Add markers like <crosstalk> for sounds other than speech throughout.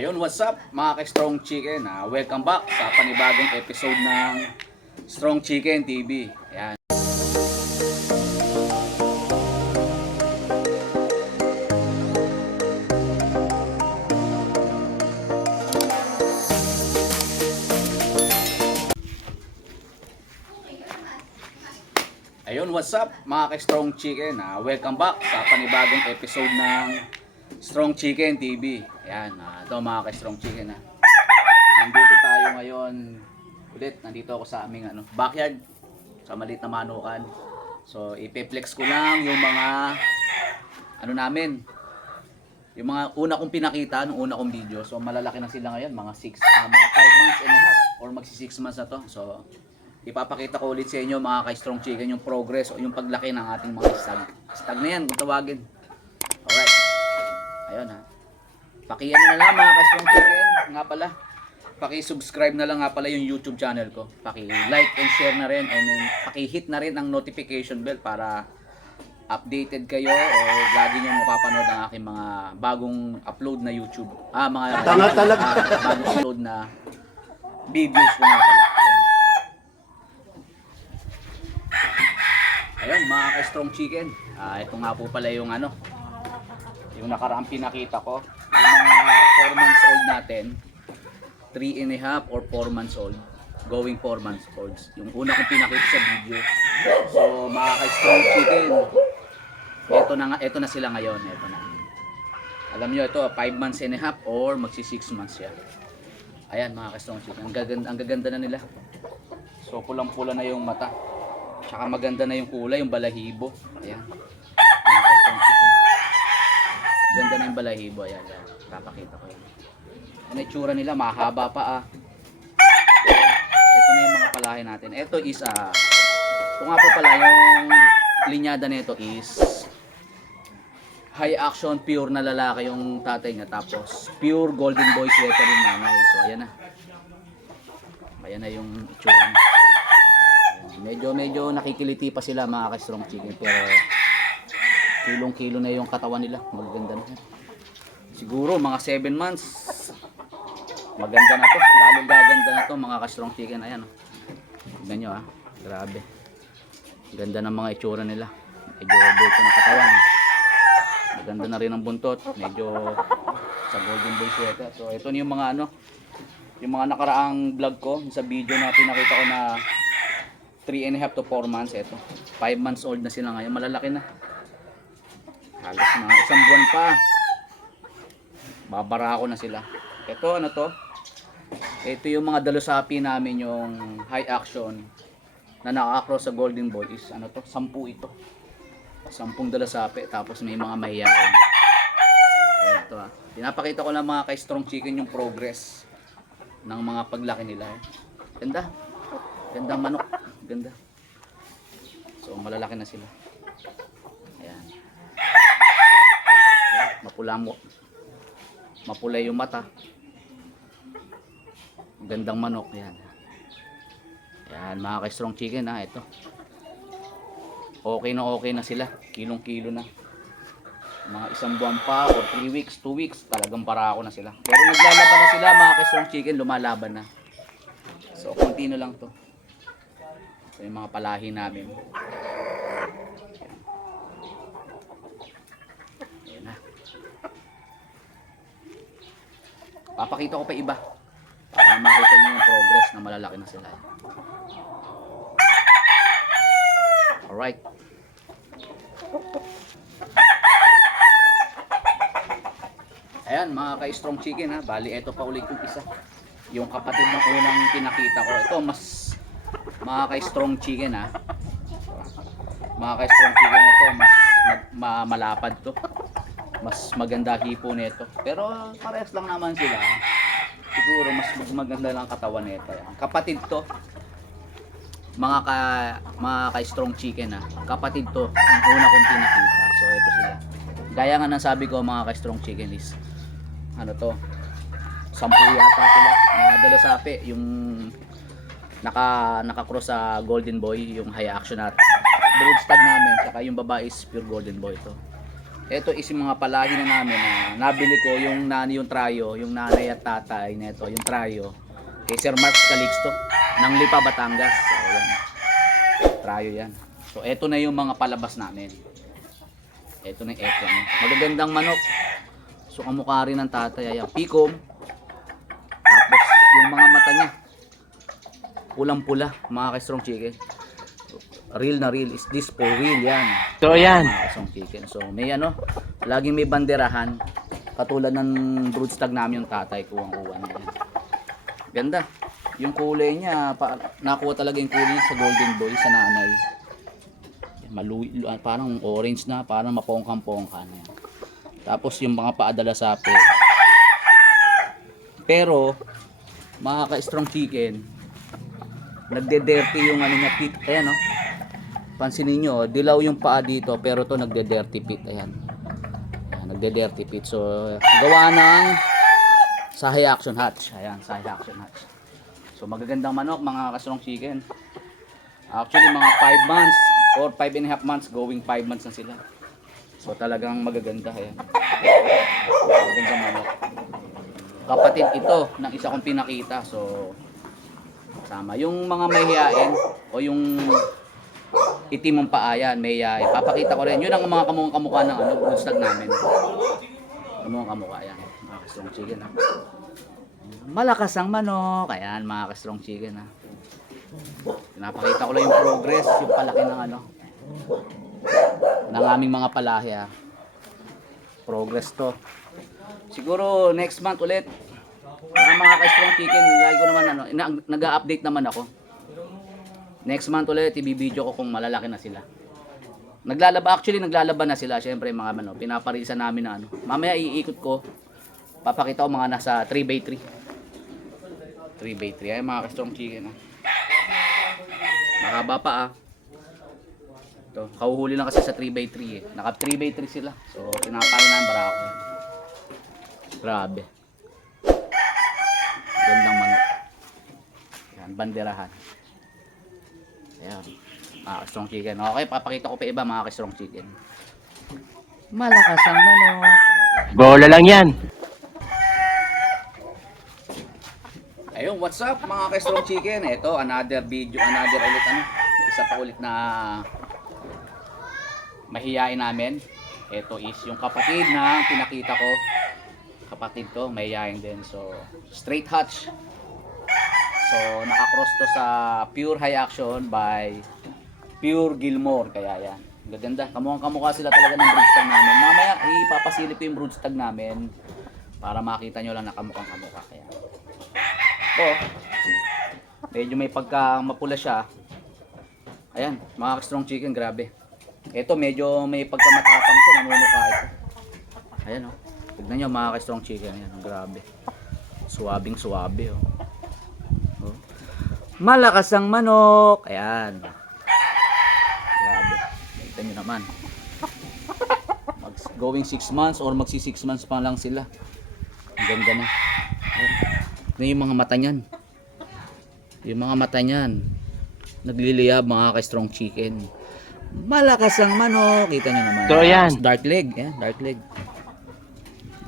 Ayun, what's up mga ka-Strong Chicken? Ah, welcome back sa panibagong episode ng Strong Chicken TV. Ayan. Ayun, what's up mga ka-Strong Chicken? Ah, welcome back sa panibagong episode ng Strong Chicken TV. Ayan, ah, ito mga ka-Strong Chicken. Ah. Nandito tayo ngayon ulit. Nandito ako sa aming ano, backyard sa maliit na manukan. So, ipeplex ko lang yung mga ano namin. Yung mga una kong pinakita nung una kong video. So, malalaki na sila ngayon. Mga 6, mga 5 months and a half or magsi 6 months na to. So, ipapakita ko ulit sa inyo mga ka-strong chicken yung progress o yung paglaki ng ating mga stag. Stag na yan, kung tawagin. Ayun ha. Pakiyan na lang mga ka-strong chicken. Nga pala. Paki-subscribe na lang nga pala yung YouTube channel ko. Paki-like and share na rin and then paki-hit na rin ang notification bell para updated kayo o lagi niyo mapapanood ang aking mga bagong upload na YouTube. Ah, mga Tanga talaga. ah, bagong upload na videos ko nga pala. Ayun. Ayun, mga ka-strong chicken. Ah, ito nga po pala yung ano, yung nakaraang pinakita ko. Yung mga 4 months old natin, 3 and a half or 4 months old, going 4 months old. Yung una kong pinakita sa video. So, mga ka-strong chicken, ito na, ito na sila ngayon. Ito na. Alam nyo, ito, 5 months and a half or magsi 6 months siya. Ayan, mga ka-strong chicken. Ang gaganda, ang gaganda na nila. So, pulang-pula na yung mata. Tsaka maganda na yung kulay, yung balahibo. Ayan. Mga ka-strong chicken. Ganda na yung balahibo. Ayan, ayan. Papakita ko yan. Ano itsura nila? Mahaba pa ah. Ito na yung mga palahi natin. Ito is ah. ito nga po pala yung linyada nito is high action pure na lalaki yung tatay niya tapos pure golden boy sweater yung nanay. So ayan na. Ayan na yung itsura. Medyo medyo nakikiliti pa sila mga ka-strong chicken pero kilong kilo na yung katawan nila. Maganda na. Siguro mga 7 months Maganda na to. Lalong gaganda na to mga ka-strong chicken. Ayan. Oh. Tignan nyo ah. Grabe. Ganda ng mga itsura nila. Medyo bulto na katawan. Maganda na rin ang buntot. Medyo sa golden boy sweater. So ito yung mga ano. Yung mga nakaraang vlog ko. Sa video na pinakita ko na 3 and a half to 4 months. Ito. 5 months old na sila ngayon. Malalaki na. Halos mga isang buwan pa. Babara ko na sila. Ito ano to? Ito yung mga dalusapi namin yung high action na naka-cross sa Golden Boy is ano to? Sampu ito. Sampung dalusapi tapos may mga mahiyain. Ito ah. Pinapakita ko lang mga kay-strong chicken yung progress ng mga paglaki nila. eh. Ganda. Gandang manok. Ganda. So malalaki na sila. Ayan. Ayan, mapula mo. Mapula yung mata. Gandang manok. Yan. Yan mga ka-strong chicken ha. Ito. Okay na okay na sila. Kilong kilo na. Mga isang buwan pa or 3 weeks, 2 weeks. Talagang para ako na sila. Pero naglalaban na sila mga ka-strong chicken. Lumalaban na. So konti na lang to. So yung mga palahi namin. Papakita ko pa iba. Para makita niyo yung progress na malalaki na sila. Alright. Ayan mga ka-strong chicken ha. Bali ito pa ulit yung isa. Yung kapatid ng unang pinakita ko. Ito mas mga ka-strong chicken ha. Mga ka-strong chicken ito mas ma- malapad to. Mas maganda hipo nito. Pero parehas lang naman sila siguro mas maganda lang katawan nito. Kapatid to. Mga ka mga ka strong chicken ah. Kapatid to, yung una kong pinakita. So ito sila. Gaya nga ng sabi ko mga ka strong chicken is ano to? Sampu yata sila. Na dalasapi yung naka naka-cross sa Golden Boy, yung high action at brood stag namin, saka yung babae is pure Golden Boy to. Ito is yung mga palahi na namin na nabili ko yung nani yung trayo, yung nanay at tatay nito, yung trayo. Kay Sir Mark Calixto ng Lipa, Batangas. So, yan. Trayo yan. So, ito na yung mga palabas namin. Ito na yung. Ano. Magagandang manok. So, kamukha rin ng tatay. Ayan, pikom. Tapos, yung mga mata niya. Pulang-pula, mga ka-strong chicken. Real na real. Is this for real? Yan. So yan. Mga ka-strong chicken. So, may ano, laging may banderahan. Katulad ng broodstag namin yung tatay, kuwang-kuwa na yan. Ganda. Yung kulay niya, pa, nakuha talaga yung kulay niya sa golden boy, sa nanay. Malu parang orange na, parang mapongkang-pongka na yan. Tapos yung mga paadala sapi. Pero, mga ka-strong chicken, nagde-dirty yung ano niya pit. Ayan no. Pansinin nyo, dilaw yung paa dito, pero to nagde-dirty pit. Ayan. Ayan nagde-dirty pit. So, gawa ng Sahay Action Hatch. Ayan, Sahay Action Hatch. So, magagandang manok, mga ka-strong chicken. Actually, mga 5 months or 5 and a half months, going 5 months na sila. So, talagang magaganda. Ayan. Magagandang manok. Kapatid ito ng isa kong pinakita. So, sama. Yung mga mahihain o yung itim mong paa yan, may uh, ipapakita ko rin. Yun ang mga kamukhang kamukha ng ano, broodstag namin. Kamukhang kamukha yan. Mga strong chicken ha. Malakas ang manok. Ayan, mga strong chicken ha. Pinapakita ko lang yung progress, yung palaki ng ano ng aming mga palahi ha. Progress to. Siguro next month ulit. Ang mga ka-strong chicken, lagi ko naman ano, na- nag-update naman ako. Next month ulit, ibibideo ko kung malalaki na sila. Naglalaba, actually naglalaba na sila, syempre mga ano, pinaparisa namin na ano. Mamaya iikot ko, papakita ko mga nasa 3x3. 3x3, ay mga ka-strong chicken ha. Mahaba pa ah. Ito, kahuhuli lang kasi sa 3x3 eh. Naka 3x3 sila. So, pinapalo na ang barako. Grabe. Gandang manok. Yan, banderahan. Ayan. Mga strong chicken. Okay, papakita ko pa iba mga strong chicken. Malakas ang manok. Bola lang yan. Ayun, what's up mga ka-strong chicken? Ito, another video, another ulit ano. Isa pa ulit na mahihain namin. Ito is yung kapatid na pinakita ko. Kapatid to, mahihain din. So, straight hatch. So, nakakross to sa Pure High Action by Pure Gilmore. Kaya yan. Gaganda. Kamukhang kamukha sila talaga ng broodstag namin. Mamaya, ipapasilip ko yung broodstag namin para makita nyo lang na kamukhang kamukha. Kaya, ito, medyo may pagka mapula siya. Ayan, mga strong chicken, grabe. Ito, medyo may pagkamatapang to, nanunuka ito. Ayan oh. Tignan nyo mga strong chicken, ayan, oh, grabe. Suwabing suwabe oh. oh. Malakas ang manok. Ayan. Grabe. Kita nyo naman. Mag going 6 months or magsi 6 months pa lang sila. Ang ganda na. Ayan. Ito yung mga mata niyan. Yung mga mata niyan. Nagliliyab mga ka-strong chicken. Malakas ang manok. Kita niyo naman. So, yan. Dark leg. Yan, dark leg.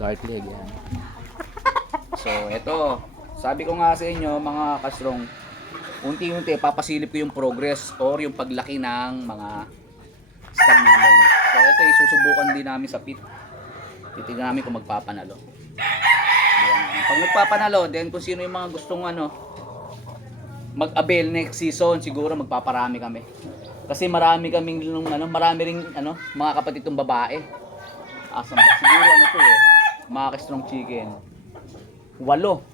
Dark leg, yan. <laughs> So, ito. Sabi ko nga sa inyo, mga ka-strong, unti-unti papasilip ko yung progress or yung paglaki ng mga stag namin. So, ito isusubukan din namin sa pit. Titignan namin kung magpapanalo. Yan. Pag nagpapanalo, then kung sino yung mga gustong ano, mag-avail next season, siguro magpaparami kami. Kasi marami kaming nung ano, marami ring ano, mga kapatid tong babae. Asam ba? Siguro ano to eh, mga ka-strong chicken. Walo.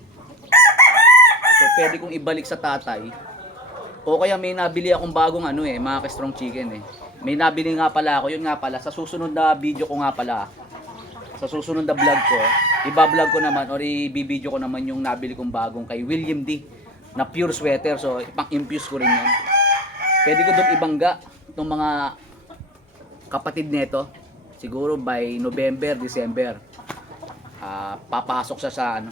So pwede kong ibalik sa tatay. O kaya may nabili akong bagong ano eh, mga ka-strong chicken eh. May nabili nga pala ako, yun nga pala, sa susunod na video ko nga pala, sa susunod na vlog ko, iba-vlog ko naman or i-video ko naman yung nabili kong bagong kay William D na pure sweater. So, ipang-infuse ko rin yan. Pwede ko doon ibangga itong mga kapatid nito. Siguro by November, December. ah papasok siya sa ano,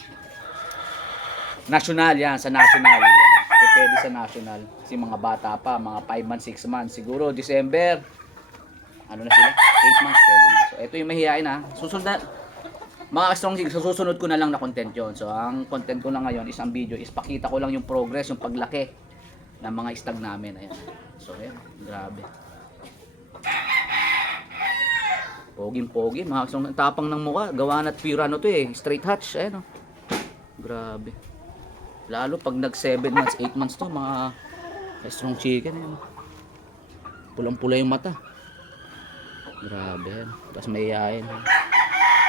national yan, sa national. Eh, pwede sa national. Kasi mga bata pa, mga 5 months, 6 months. Siguro December, ano na sila? 8 months pwede na. So, ito yung mahihain ha. Susunod mga strong sa susunod ko na lang na content yon So, ang content ko lang ngayon is ang video is pakita ko lang yung progress, yung paglaki ng mga stag namin. Ayan. So, ayan. Grabe. Poging pogi, mga strong tapang ng mukha. Gawa na at pure ano to eh, straight hatch. Ayan oh. Grabe. Lalo pag nag 7 months, 8 months to, mga strong chicken. Ayan. oh. Pulang-pula yung mata. Grabe yan. Tapos may yain.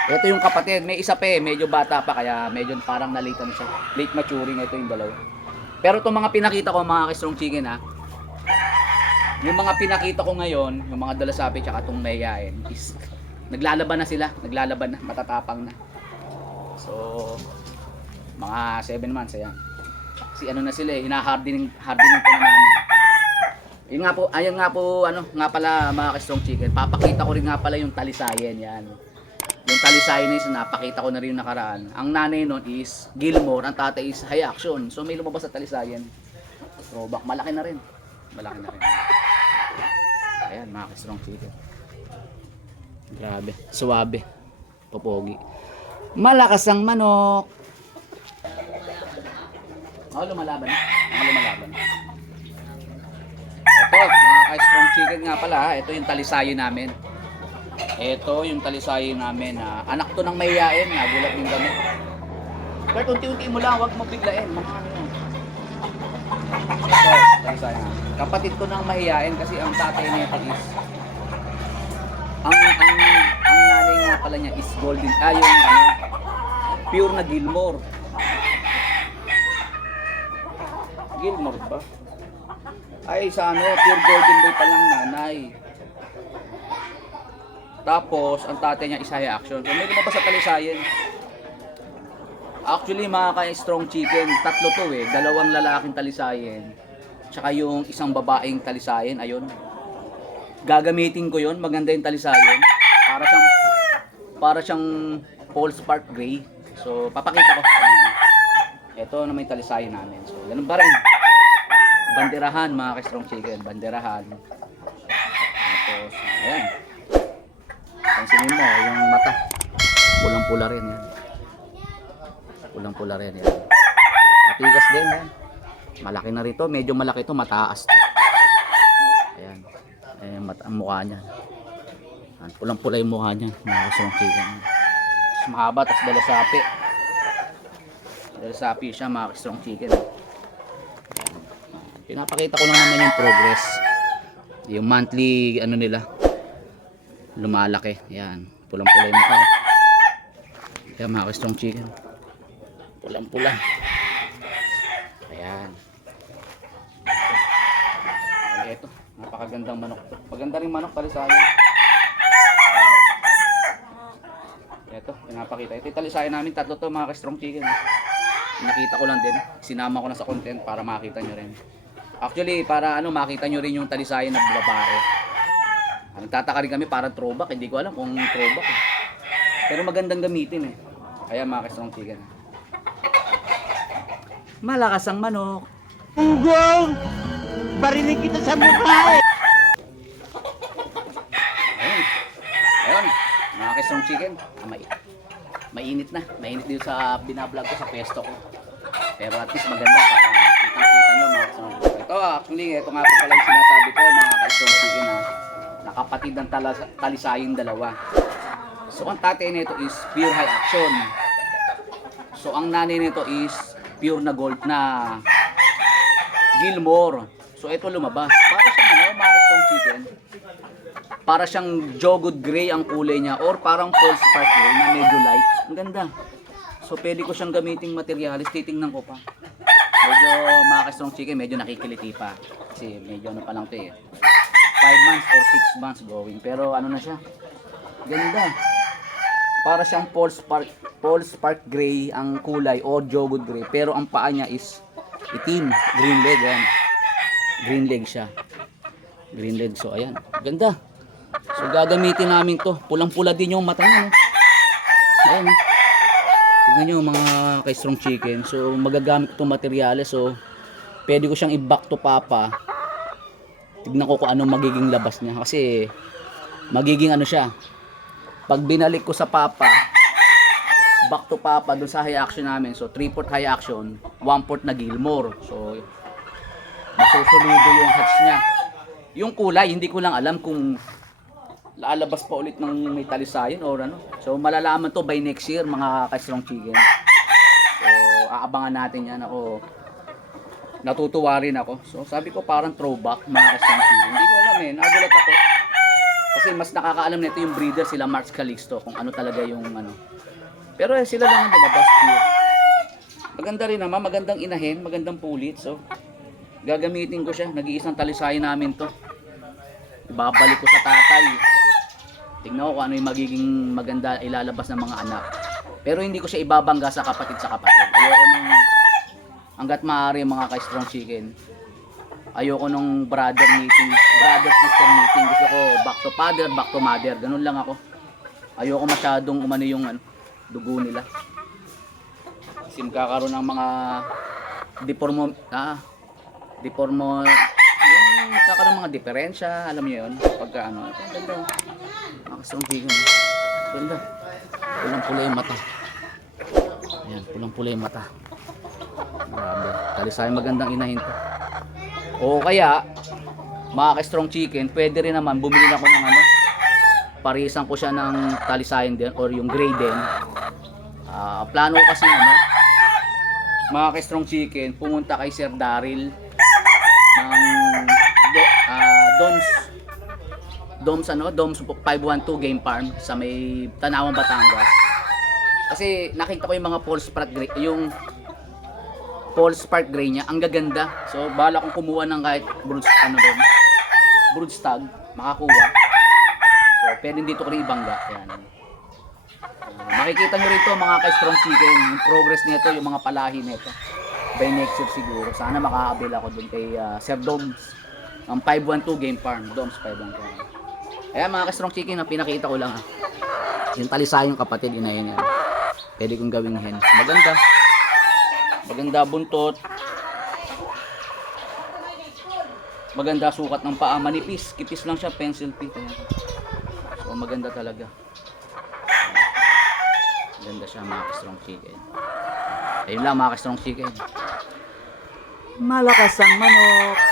Ito yung kapatid, may isa pa eh, medyo bata pa kaya medyo parang nalate ano siya. Late maturing ito yung dalawa. Pero itong mga pinakita ko mga strong chicken ha. Yung mga pinakita ko ngayon, yung mga dalasapi tsaka itong may yain is naglalaban na sila, naglalaban na, matatapang na. So, mga 7 months ayan. Si ano na sila eh, hina-hardening hardening pa na namin. Yun nga po, ayun nga po, ano, nga pala mga ka-strong chicken. Papakita ko rin nga pala yung talisayen, yan. Yung talisayen is napakita ko na rin yung nakaraan. Ang nanay nun is Gilmore, ang tatay is High Action. So may lumabas sa talisayen. Throwback, malaki na rin. Malaki na rin. Ayan, mga ka-strong chicken. Grabe, suwabe. Popogi. Malakas ang manok. Oh, lumalaban. Mga lumalaban. Ito, mga ka-strong chicken nga pala, ito yung talisayo namin. Ito yung talisayo namin. na anak to ng mahihain, nagulat din kami. Pero unti-unti mo lang, huwag mo biglain. Ano. Ito, talisayo. Kapatid ko ng mahihain kasi ang tatay nito is ang ang ang nanay nga pala niya is golden ah yung ano pure na Gilmore Gilmore ba? Ay, sa ano, pure golden boy pa lang nanay. Tapos, ang tatay niya is high action. So, may lumabas sa talisayan. Actually, mga ka-strong chicken, tatlo to eh. Dalawang lalaking talisayan. Tsaka yung isang babaeng talisayan, ayun. Gagamitin ko yon maganda yung talisayan. Para siyang, para siyang Paul Spark Gray. So, papakita ko. Ito na may talisayan namin. So, ganun pa rin banderahan mga ka-strong chicken, banderahan. Tapos, ayan. Pansinin mo, yung mata. Pulang-pula rin yan. Pulang-pula rin yan. Matigas din yan. Malaki na rito, medyo malaki to, mataas to. Ayan. Ayan, mat ang mukha niya. Pulang-pula yung mukha niya, mga ka-strong chicken. Tapos mahaba, tapos dalasapi. Dalasapi siya, mga ka-strong chicken. Pinapakita ko lang naman yung progress. Yung monthly ano nila. Lumalaki. Yan. Pulang-pula yung mukha. Yan mga strong chicken. Pulang-pula. Ayan. Ay, eto. Napakagandang manok. to. Maganda rin manok pala sa akin. Ito, pinapakita. Ito yung talisayan namin. Tatlo to mga strong chicken. Nakita ko lang din. Sinama ko na sa content para makita nyo rin. Actually, para ano, makita nyo rin yung talisayan na babae. Ah, Nagtataka rin kami parang throwback. Hindi ko alam kung throwback eh. Pero magandang gamitin eh. Kaya mga kastrong chicken. Malakas ang manok. Ugong! Barinig kita sa mukha eh! Ayun. Ayun. Mga kastrong chicken. Ah, may, mainit na. Mainit dito sa binablog ko sa pesto ko. Pero at least maganda para kitang-kita nyo mga chicken. Ito actually, ito nga po pala yung sinasabi ko mga chicken na nakapatid ng tala- talisayong dalawa. So ang tatay nito is pure high action. So ang nanay nito is pure na gold na Gilmore. So ito lumabas. Para siyang ano, mga chicken. Para siyang jogwood gray ang kulay niya or parang false gray na medyo light. Ang ganda. So pwede ko siyang gamiting materialis. Titingnan ko pa. Medyo mga chicken, medyo nakikiliti pa. Kasi medyo ano pa lang to eh. 5 months or 6 months going. Pero ano na siya. Ganda. Para siyang false spark, false spark gray ang kulay o jogwood gray. Pero ang paa niya is itim. Green leg yan. Green leg siya. Green leg. So ayan. Ganda. So gagamitin namin to. Pulang-pula din yung mata niya. Ayan. Tignan nyo mga kay-strong chicken. So magagamit itong materyales. So pwede ko siyang i-back to papa. Tignan ko kung anong magiging labas niya. Kasi magiging ano siya. Pag binalik ko sa papa, back to papa dun sa high action namin. So 3-port high action, 1-port na Gilmore. So masusulido yung hatch niya. Yung kulay, hindi ko lang alam kung lalabas pa ulit ng may talisayan or ano. So malalaman to by next year mga ka-strong chicken. So aabangan natin yan ako. Natutuwa rin ako. So sabi ko parang throwback mga ka-strong chicken. Hindi ko alam eh, nagulat ako. Kasi mas nakakaalam nito yung breeder sila Marks Calixto kung ano talaga yung ano. Pero eh, sila lang ang lumabas pure. Maganda rin naman, magandang inahin, magandang pulit. So gagamitin ko siya. Nag-iisang talisayan namin to. Ibabalik ko sa tatay. Tingnan ko kung ano yung magiging maganda ilalabas ng mga anak. Pero hindi ko siya ibabangga sa kapatid sa kapatid. Ayoko nung hanggat maaari mga ka-strong chicken. Ayoko nung brother meeting, brother sister meeting. Gusto ko back to father, back to mother. Ganun lang ako. Ayoko masyadong umano yung ano, dugo nila. Kasi magkakaroon ng mga deformo, ah, deformo, ng mga diferensya, alam niyo yun, pagka ano, ang ganda. Nakasong bigan. Ganda. Pulang-pula yung mata. Ayan, pulang-pula yung mata. Grabe. Talisay magandang inahin to. O kaya, mga ka-strong chicken, pwede rin naman bumili ako ng ano, parisan ko siya ng talisayan din or yung gray din. Ah, plano kasi ano, mga ka-strong chicken, pumunta kay Sir Daryl ng do, ah, Doms Doms ano, Doms 512 Game Farm sa may Tanawan Batangas. Kasi nakita ko yung mga Paul Sprat yung Paul Spark Gray niya, ang gaganda. So, bala kong kumuha ng kahit brood, ano doon, brood stag, makakuha. So, pwede dito ko rin ibangga. Yan. Ah, makikita nyo rito mga ka-strong chicken, yung progress nito, yung mga palahi nito. By next year siguro. Sana makakabil ako dun kay ah, Sir Doms. Ang 512 Game Farm. Doms 512. Ayan mga ka-strong chicken, ang pinakita ko lang ah. Yung talisay yung kapatid, inayin yan. Pwede kong gawing hen. Maganda. Maganda buntot. Maganda sukat ng paa. Manipis. Kipis lang siya. Pencil fit. Ayan. So maganda talaga. Maganda siya mga ka-strong chicken. Ayun lang mga ka-strong chicken. Malakas ang manok.